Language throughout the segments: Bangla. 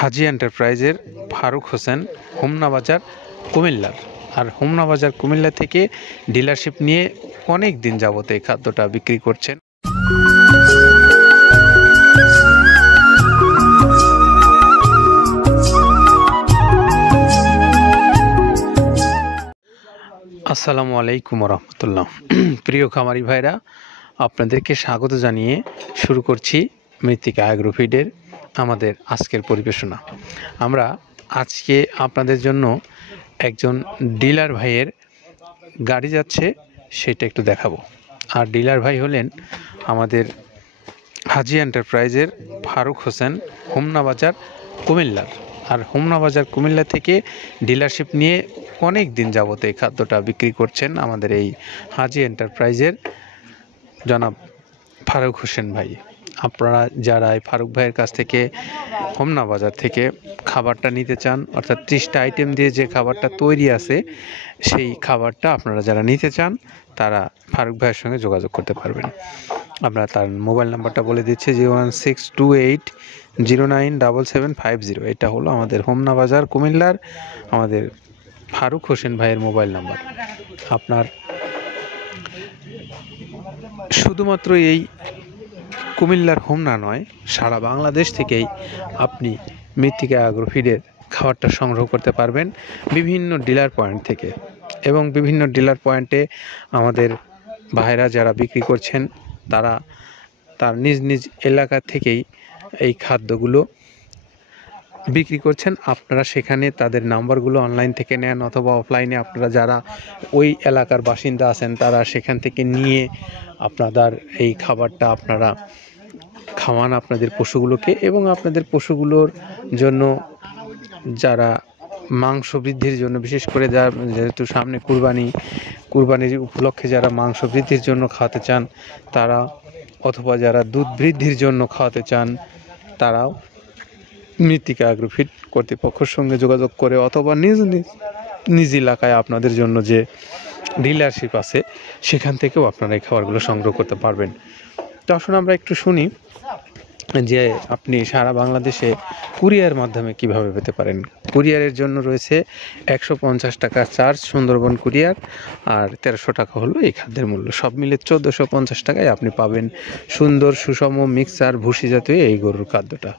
হাজি এন্টারপ্রাইজের ফারুক হোসেন, হোমনা বাজার, কুমিল্লার। আর হোমনা বাজার কুমিল্লা থেকে ডিলারশিপ নিয়ে অনেক দিন যাবত এই খাদ্যটা বিক্রি করছেন। আসসালামু আলাইকুম রহমতুল্লাহ। প্রিয় খামারি ভাইরা, আপনাদেরকে স্বাগত জানিয়ে শুরু করছি মৃত্তিকা অ্যাগ্রোফিডের আমাদের আজকের পরিবেশনা। আমরা আজকে আপনাদের জন্য একজন ডিলার ভাইয়ের গাড়ি যাচ্ছে সেটা একটু দেখাবো। আর ডিলার ভাই হলেন আমাদের হাজি এন্টারপ্রাইজের ফারুক হোসেন, হোমনা বাজার কুমিল্লার। আর হোমনা বাজার কুমিল্লা থেকে ডিলারশিপ নিয়ে অনেক দিন যাবত এই খাদ্যটা বিক্রি করছেন আমাদের এই হাজি এন্টারপ্রাইজের জনাব ফারুক হোসেন ভাই। আপনারা যারা এই ফারুক ভাইয়ের কাছ থেকে হোমনা বাজার থেকে খাবারটা নিতে চান, অর্থাৎ 30টা আইটেম দিয়ে যে খাবারটা তৈরি আছে, সেই খাবারটা আপনারা যারা নিতে চান তারা ফারুক ভাইয়ের সঙ্গে যোগাযোগ করতে পারবেন। আমরা তার মোবাইল নাম্বারটা বলে দিচ্ছি, 01628097750। এটা হলো আমাদের হোমনা বাজার কুমিল্লার আমাদের ফারুক হোসেন ভাইয়ের মোবাইল নাম্বার। আপনার শুধুমাত্র এই কুমিল্লার হোমনা নয়, সারা বাংলাদেশ থেকেই আপনি মৃত্তিকা অ্যাগ্রোফিডের খাবারটা সংগ্রহ করতে পারবেন বিভিন্ন ডিলার পয়েন্ট থেকে। এবং বিভিন্ন ডিলার পয়েন্টে আমাদের ভাইরা যারা বিক্রি করছেন তারা তার নিজ নিজ এলাকা থেকেই এই খাদ্যগুলো বিক্রি করছেন। আপনারা সেখানে তাদের নাম্বারগুলো অনলাইন থেকে নেন অথবা অফলাইনে আপনারা যারা ওই এলাকার বাসিন্দা আছেন তারা সেখান থেকে নিয়ে আপনাদের এই খাবারটা আপনারা খাওয়ান আপনাদের পশুগুলোকে। এবং আপনাদের পশুগুলোর জন্য যারা মাংস বৃদ্ধির জন্য, বিশেষ করে যারা যেহেতু সামনে কুরবানির উপলক্ষে যারা মাংস বৃদ্ধির জন্য খাওয়াতে চান তারা, অথবা যারা দুধ বৃদ্ধির জন্য খাওয়াতে চান তারাও মৃত্তিকা অ্যাগ্রোফিড কর্তৃপক্ষের সঙ্গে যোগাযোগ করে অথবা নিজ এলাকায় আপনাদের জন্য যে ডিলারশিপ আছে সেখান থেকেও আপনারা এই খাবারগুলো সংগ্রহ করতে পারবেন। তো আসুন আমরা একটু শুনি যে আপনি সারা বাংলাদেশে কুরিয়ার মাধ্যমে কিভাবে পেতে পারেন। কুরিয়ারের জন্য রয়েছে 150 টাকা চার্জ সুন্দরবন কুরিয়ার, আর 1300 টাকা হলো এই খাদ্যের মূল্য। সব মিলে 1450 টাকায় আপনি পাবেন সুন্দর সুষম মিক্সার ভুসি জাতীয় এই গরুর খাদ্যটা,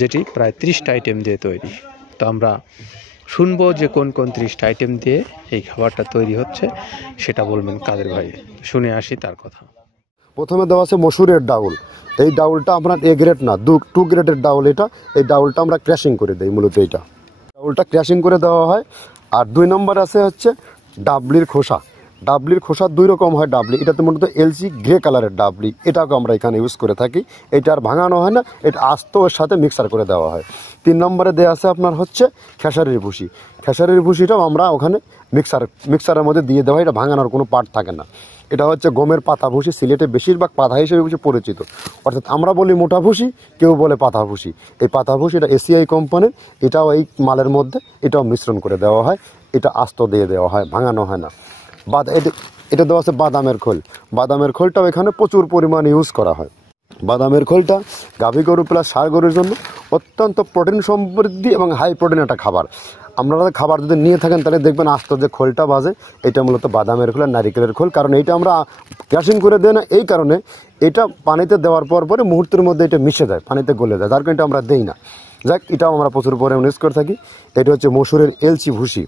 যেটি প্রায় 30টা আইটেম দিয়ে তৈরি। তো আমরা শুনবো যে কোন কোন 30টা আইটেম দিয়ে এই খাবারটা তৈরি হচ্ছে, সেটা বলবেন কাদের ভাই। শুনে আসি তার কথা। প্রথমে দেওয়া আছে মসুরের ডাউল। এই ডাউলটা আপনার এ গ্রেড না, 2 গ্রেডের ডাউল এটা। এই ডাউলটা আমরা ক্র্যাশিং করে দিই, মূলত এইটা ডাউলটা ক্র্যাশিং করে দেওয়া হয়। আর 2 নম্বর আছে হচ্ছে ডাবলির খোসা। ডাবলির খোসা 2 রকম হয় ডাবলি, এটাতে মূলত এলসি গ্রে কালারের ডাবলি, এটাকে আমরা এখানে ইউজ করে থাকি। এটা আর ভাঙানো হয় না, এটা আস্ত ওর সাথে মিক্সার করে দেওয়া হয়। 3 নম্বরে দেওয়া আছে আপনার হচ্ছে খেসারির ভুসি। খেসারির ভুসিটাও আমরা ওখানে মিক্সারের মধ্যে দিয়ে দেওয়া হয়, এটা ভাঙানোর কোনো পার্ট থাকে না। এটা হচ্ছে গমের পাতা ভুসি, সিলেটে বেশিরভাগ পাতা হিসেবে পরিচিত। অর্থাৎ আমরা বলি মোটা ভুসি, কেউ বলে পাতা ভুসি। এই পাতা ভুসি এটা এসিআই কোম্পানির, এটাও এই মালের মধ্যে এটাও মিশ্রণ করে দেওয়া হয়, এটা আস্ত দিয়ে দেওয়া হয়, ভাঙানো হয় না। এটা দেওয়া আছে বাদামের খোল। বাদামের খোলটাও এখানে প্রচুর পরিমাণে ইউজ করা হয়। বাদামের খোলটা গাভী গরু প্লাস ষাঁড় গরুর জন্য অত্যন্ত প্রোটিন সমৃদ্ধি এবং হাই প্রোটিন একটা খাবার। আপনারা খাবার যদি নিয়ে থাকেন তাহলে দেখবেন আস্ত যে খোলটা বাজে, এটা মূলত বাদামের খোল আর নারিকেলের খোল। কারণ এইটা আমরা ক্র্যাশিং করে দেই না, এই কারণে এটা পানিতে দেওয়ার পরে মুহূর্তের মধ্যে এটা মিশে যায়, পানিতে গলে যায়, যার কারণে এটা আমরা দেই না। যাক, এটাও আমরা প্রচুর পরিমাণে ইউজ করে থাকি। এটা হচ্ছে মসুরের এলচি ভুসি।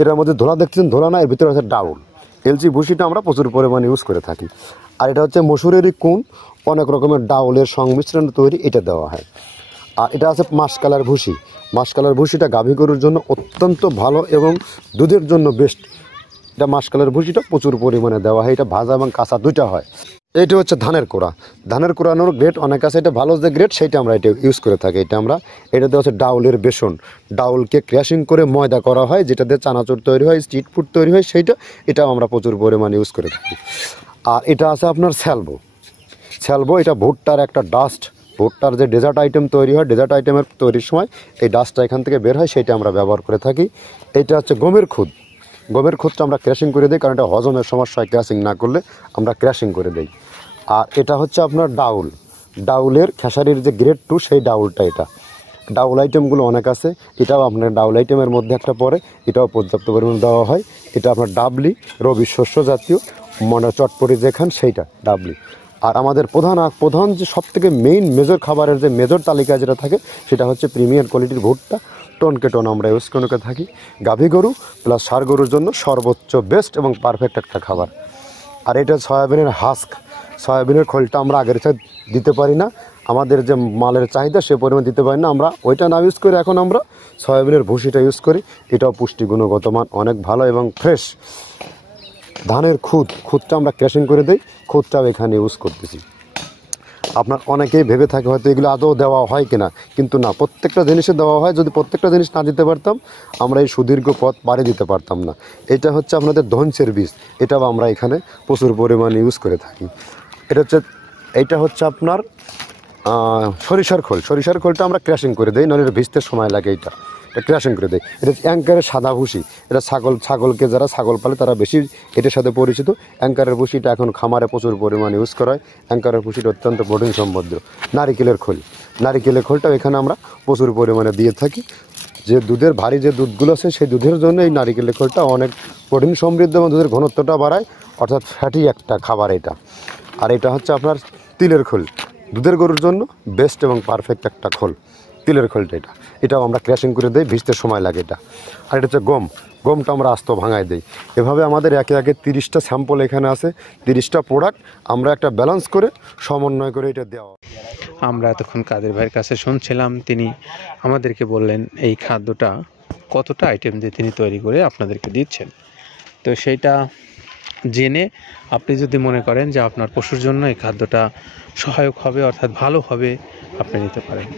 এটার মধ্যে ধোলা দেখছেন, ধোলা না, এর ভিতরে হচ্ছে ডাউল। এলচি ভুসিটা আমরা প্রচুর পরিমাণে ইউজ করে থাকি। আর এটা হচ্ছে মসুরেরই কুন, অনেক রকমের ডাউলের সংমিশ্রণ তৈরি, এটা দেওয়া হয়। আর এটা আছে মাসকালার ভুসি। মাসকালার ভুসিটা গাভী গরুর জন্য অত্যন্ত ভালো এবং দুধের জন্য বেস্ট। এটা মাসকালার ভুসিটা প্রচুর পরিমাণে দেওয়া হয়, এটা ভাজা এবং কাঁচা দুইটা হয়। এইটা হচ্ছে ধানের কোড়া। ধানের কোড়ানোর গ্রেড অনেক আছে, এটা ভালো যে গ্রেড সেইটা আমরা এটা ইউজ করে থাকি। এটা দেওয়া হচ্ছে ডাউলের বেসন। ডাউলকে ক্র্যাশিং করে ময়দা করা হয়, যেটা দিয়ে চানাচুর তৈরি হয়, স্ট্রিট ফুড তৈরি হয়, এটাও আমরা প্রচুর পরিমাণে ইউজ করে থাকি। আর এটা আছে আপনার স্যালবো। এটা ভুট্টার একটা ডাস্ট। ভুট্টার যে ডেজার্ট আইটেম তৈরি হয়, ডেজার্ট আইটেমের তৈরির সময় এই ডাস্টটা এখান থেকে বের হয়, সেটা আমরা ব্যবহার করে থাকি। এটা হচ্ছে গমের খুদ। গমের খুদটা আমরা ক্র্যাশিং করে দিই, কারণ এটা হজমের সমস্যা হয়, ক্র্যাশিং না করলে আমরা ক্র্যাশিং করে দিই। আর এটা হচ্ছে আপনার ডাউলের খেসারির যে গ্রেড 2 সেই ডাউলটা। এটা ডাবল আইটেমগুলো অনেক আছে, এটাও আপনার ডাবল আইটেমের মধ্যে একটা পড়ে, এটাও পর্যাপ্ত পরিমাণ দেওয়া হয়। এটা আপনার ডাবলি, রবি শস্য জাতীয়, মনে চটপটি যেখান সেইটা ডাবলি। আর আমাদের প্রধান যে সবথেকে মেইন মেজর খাবারের যে মেজর তালিকা যেটা থাকে সেটা হচ্ছে প্রিমিয়ার কোয়ালিটির ভুট্টা, টনকে টন আমরা ইউজ করে থাকি। গাভী গরু প্লাস ষাঁড় গরুর জন্য সর্বোচ্চ বেস্ট এবং পারফেক্ট একটা খাবার। আর এটা সয়াবিনের হাস্ক, সয়াবিনের খোলটা আমরা আগের সাথে দিতে পারি না, আমাদের যে মালের চাহিদা সে পরিমাণ দিতে পারি না, আমরা ওইটা না ইউজ করে এখন আমরা সয়াবিনের ভুসিটা ইউজ করি। এটাও পুষ্টি গুণগত মান অনেক ভালো এবং ফ্রেশ। ধানের খুদটা আমরা ক্র্যাশিং করে দিই, খুদটাও এখানে ইউজ করতেছি। আপনার অনেকেই ভেবে থাকে হয়তো এগুলো আদৌ দেওয়া হয় কিনা, কিন্তু না, প্রত্যেকটা জিনিসে দেওয়া হয়। যদি প্রত্যেকটা জিনিস না দিতে পারতাম আমরা এই সুদীর্ঘ পথ পাড়ি দিতে পারতাম না। এটা হচ্ছে আপনাদের ধনসের বীজ, এটাও আমরা এখানে প্রচুর পরিমাণে ইউজ করে থাকি। এইটা হচ্ছে আপনার সরিষার খোলটা আমরা ক্র্যাশিং করে দিই, নাহলে ভিজতে সময় লাগে। এটা ক্র্যাশিং করে দেয়। এটা অ্যাঙ্কারের সাদা ভুসি, এটা ছাগলকে যারা ছাগল পালে তারা বেশি এটার সাথে পরিচিত। অ্যাঙ্কারের ভুসিটা এখন খামারে প্রচুর পরিমাণে ইউজ করা হয়। অ্যাঙ্কারের ভুসিটা অত্যন্ত প্রোটিন সমৃদ্ধ। নারিকেলের খোলটাও এখানে আমরা প্রচুর পরিমাণে দিয়ে থাকি। যে দুধের ভারী যে দুধগুলো আছে সেই দুধের জন্য এই নারিকেলের খোলটা অনেক প্রোটিন সমৃদ্ধ এবং দুধের ঘনত্বটা বাড়ায়, অর্থাৎ ফ্যাটি একটা খাবার এটা। আর এটা হচ্ছে আপনার তিলের খোল, দুধের গরুর জন্য বেস্ট এবং পারফেক্ট একটা খোল, তিলের খোলটা। এটাও আমরা ক্র্যাশিং করে দিই, ভিজতে সময় লাগে এটা। আর এটা হচ্ছে গমটা আমরা আস্ত ভাঙায় দিই। এভাবে আমাদের একে 30টা স্যাম্পল এখানে আছে, 30টা প্রোডাক্ট আমরা একটা ব্যালেন্স করে সমন্বয় করে এটা দেওয়া। আমরা এতক্ষণ কাদের ভাইয়ের কাছে শুনছিলাম, তিনি আমাদেরকে বললেন এই খাদ্যটা কতটা আইটেম দিয়ে তিনি তৈরি করে আপনাদেরকে দিচ্ছেন। তো সেইটা জেনে আপনি যদি মনে করেন যে আপনার পশুর জন্য এই খাদ্যটা সহায়ক হবে, অর্থাৎ ভালো হবে, আপনি নিতে পারেন।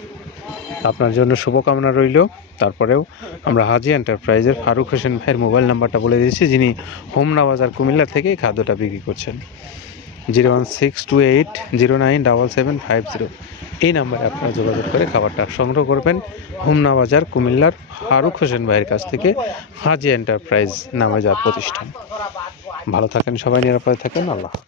আপনার জন্য শুভকামনা রইল। তারপরেও আমরা হাজি এন্টারপ্রাইজের ফারুক হোসেন ভাইয়ের মোবাইল নাম্বারটা বলে দিয়েছি, যিনি হোমনা বাজার কুমিল্লা থেকে এই খাদ্যটা বিক্রি করছেন। 01628097750 এই নাম্বারে আপনারা যোগাযোগ করে খাবারটা সংগ্রহ করবেন হোমনা বাজার কুমিল্লার ফারুক হোসেন ভাইয়ের কাছ থেকে, হাজি এন্টারপ্রাইজ নামে যার প্রতিষ্ঠান। ভালো থাকেন সবাই, নিরাপদে থাকেন। আল্লাহ হাফেজ।